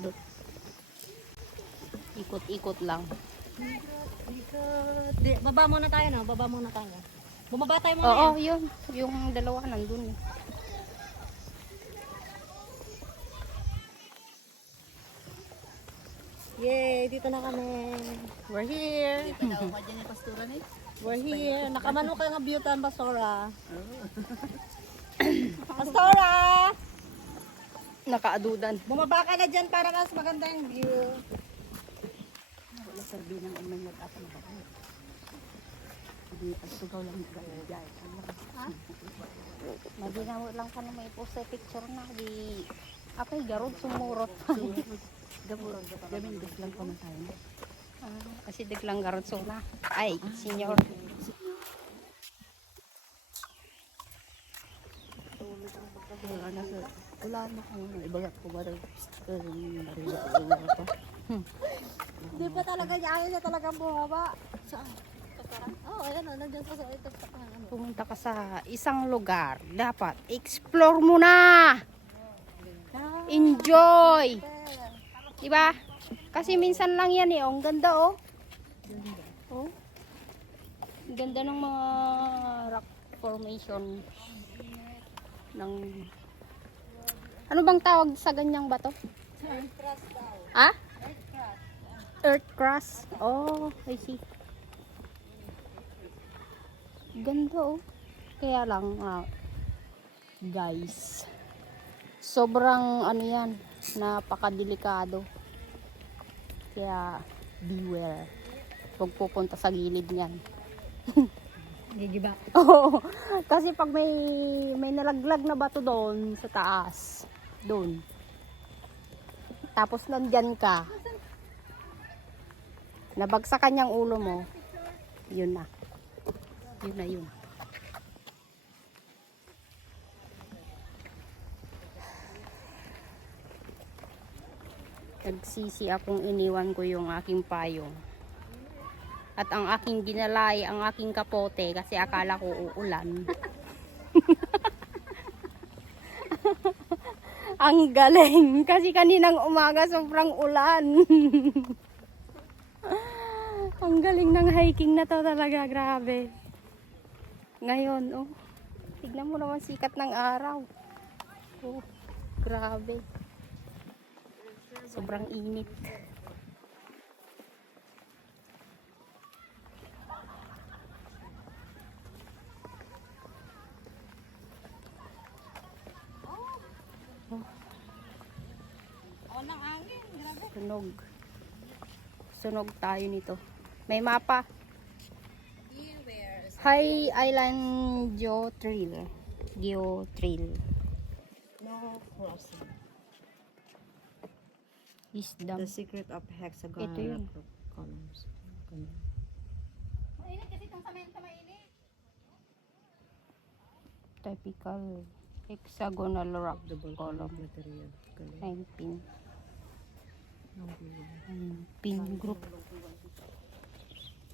doon. Ikot-ikot lang. Di, baba muna tayo no, baba muna tayo. Bumaba tayo muna Oo, yan. yun. Yung dalawa nandun. eh. Yay, dito na kami. We're here. Dito daw ka dyan yung pastura ni. We're here. Nakamano ka nga Butan Basora. Basora! Nakaadudan. Bumaba ka na dyan para mas maganda yung view. Wala sarbi ng aming nag-apa na ba? Hindi, pagsugaw lang nag-ayay. Maginawa lang ka na may post sa picture na. Di, apay garod sumurot. Gaburo, gamin gas lang pa man tayo. Ah, kasi diglang garod suna. Ay, senior. Wala na sa, wala na kung ano, ibagat ko ba rin. Kung narinig ko yung ako. Di ba talaga niya, ayaw niya talagang bumaba. Saan? Oo, oh, ayan o, nandiyan sa sa ito. Pumunta ka sa isang lugar, dapat explore mo na. Enjoy. Diba? Kasi minsan lang yan eh. Oh, Ang ganda oh. Oh. Ganda ng mga rock formation ng Ano bang tawag sa ganyang bato? Ha? Earth crust. Oh, I see. Ganda oh. Kaya lang, ah, guys, sobrang ano yan, napakadelikado. Kaya, beware. Huwag pupunta sa gilid niyan. Gigiba. Oo. Kasi pag may may nalaglag na bato doon sa taas, doon. Tapos nandyan ka. Nabagsakan yung ulo mo. Yun na. Yun na yun. Nagsisi akong iniwan ko yung aking payong. At ang aking ginalay, ang aking kapote kasi akala ko uulan. ang galing kasi kaninang umaga sobrang ulan. ang galing ng hiking na to talaga, grabe. Ngayon, oh. Tignan mo naman sikat ng araw. Oh, grabe. Sobrang init. Sunog. Sunog tayo nito. May mapa. High Island Geo Trail. Geo Trail. No crossing. Is the secret of hexagon Ito yun. columns. Mainit kasi itong samento mainit. Typical hexagonal rock column. 19. Ayun, pin group.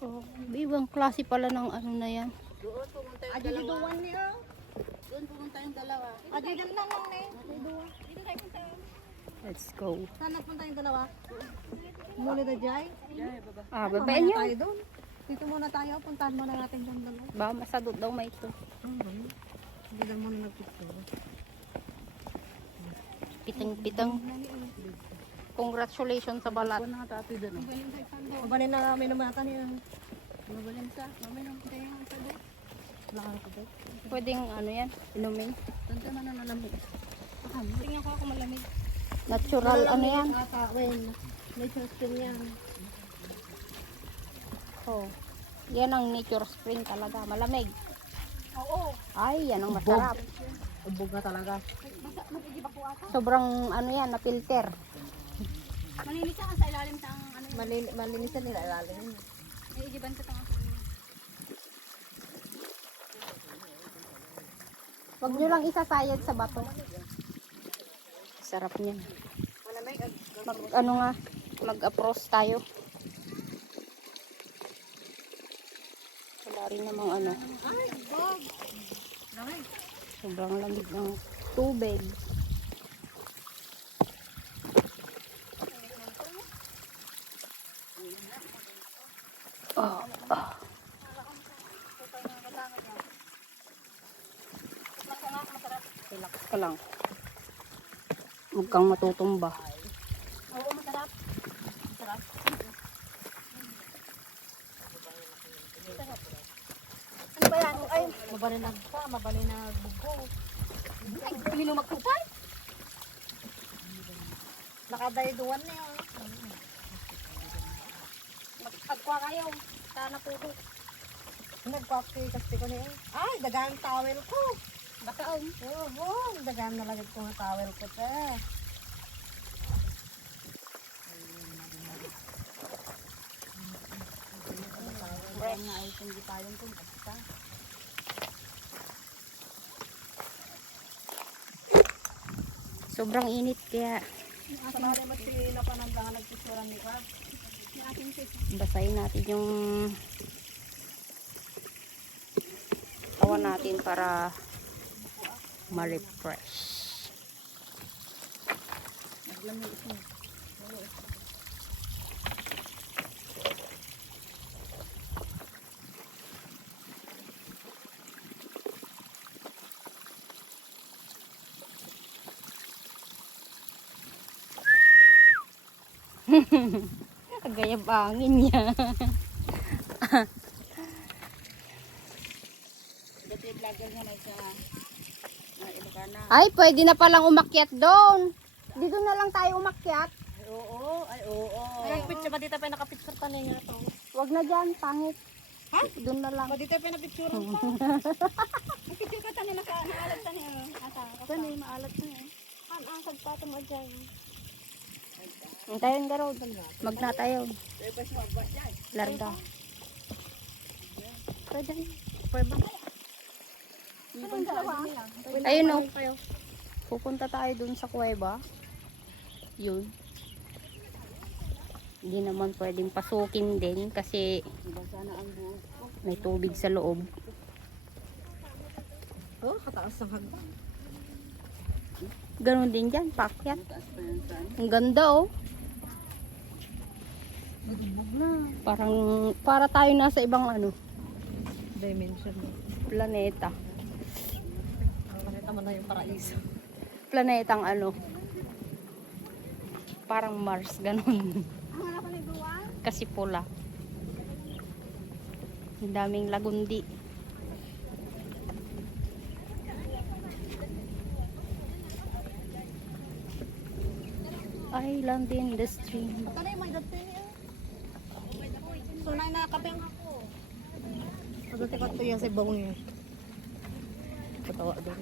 Oh, ibang klase pala ng ano na yan. Doon pumunta yung Adi dalawa. Doon niya. Doon pumunta yung dalawa. Adi lang lang lang na Dito tayo punta. Let's go. Saan nagpunta yung dalawa? Muli na Jai? Ah, babae niyo. Tayo doon. Dito muna tayo. Puntahan muna natin yung dalawa. Ba, masadot daw may ito. Hmm. Hindi lang muna nagpicture. Pitang-pitang. Pitang. Congratulations sa balat. Buwan na nga tato doon. Mabalin na kami naman natin yun. Mabalin sa. Nang tayo ang sabi. Wala kang kapit. Pwedeng ano yan, inumin. Doon tayo man nalamig. Tingnan ko ako malamig. Natural ano yan. Kakawin. May spring yan. Oh. Yan ang nature spring talaga. Malamig. Oo. Ay, yan ang masarap. Ubog na talaga. Sobrang ano yan, na-filter. Malinis ka sa ilalim sa ang ano. Malin malinisan nila ilalim. May igiban ka tanga. Huwag nyo lang isasayad sa bato. Sarap niyan. Mag, ano nga, mag-approach tayo. Wala rin namang ano. Ay, bog. Sobrang lamig ng tubig. Ka lang. Huwag kang matutumba. Oo, masarap. Masarap. Ano ba yan? Ay, mabalinag pa, mabalinag bugo. Ay, pili magkupay. Nakadayduan na yun. Magpagkwa kayo. Sana po ko. Nagkwakti kasi ko na. Ay, dagang towel ko. Bakaon. Oo, dagang nalagay ko ng towel ko. Te. Fresh. na ay hindi tayong kung basta. Sobrang init kaya basahin natin yung kawan natin para ma-refresh. Naglamig ito. Agayab angin niya. Dati vlogger nga na siya. Na. Ay, pwede na palang umakyat doon. Dito na lang tayo umakyat. Ay, oo. Ay, oo. Ay, picture ba dito pa nakapicture pa ninyo to? Wag na dyan, pangit. Ha? Doon na lang. Ba dito pa napicture pa? Picture ka tani naka naalat tani. Ata. Tani maalat tani. Ang asag pa ito mo dyan. Antayin ka raw. Magnatayo. Larga. Pwede. Pwede ba? Ayun o. Pupunta tayo dun sa kuweba. Yun. Hindi naman pwedeng pasukin din kasi may tubig sa loob. Oh, kataas ng hagdan. Ganon din dyan, pakyat. Ang ganda oh. Parang, para tayo nasa ibang ano, Dimension planeta. Nakita mo na yung paraiso. Planetang ano, parang Mars, ganon. Kasi pula. Ang daming lagundi. Island in the stream. Ano? Sunay na kapeng ako. Pagdating ko ito yan sa ibang niya. Patawa doon.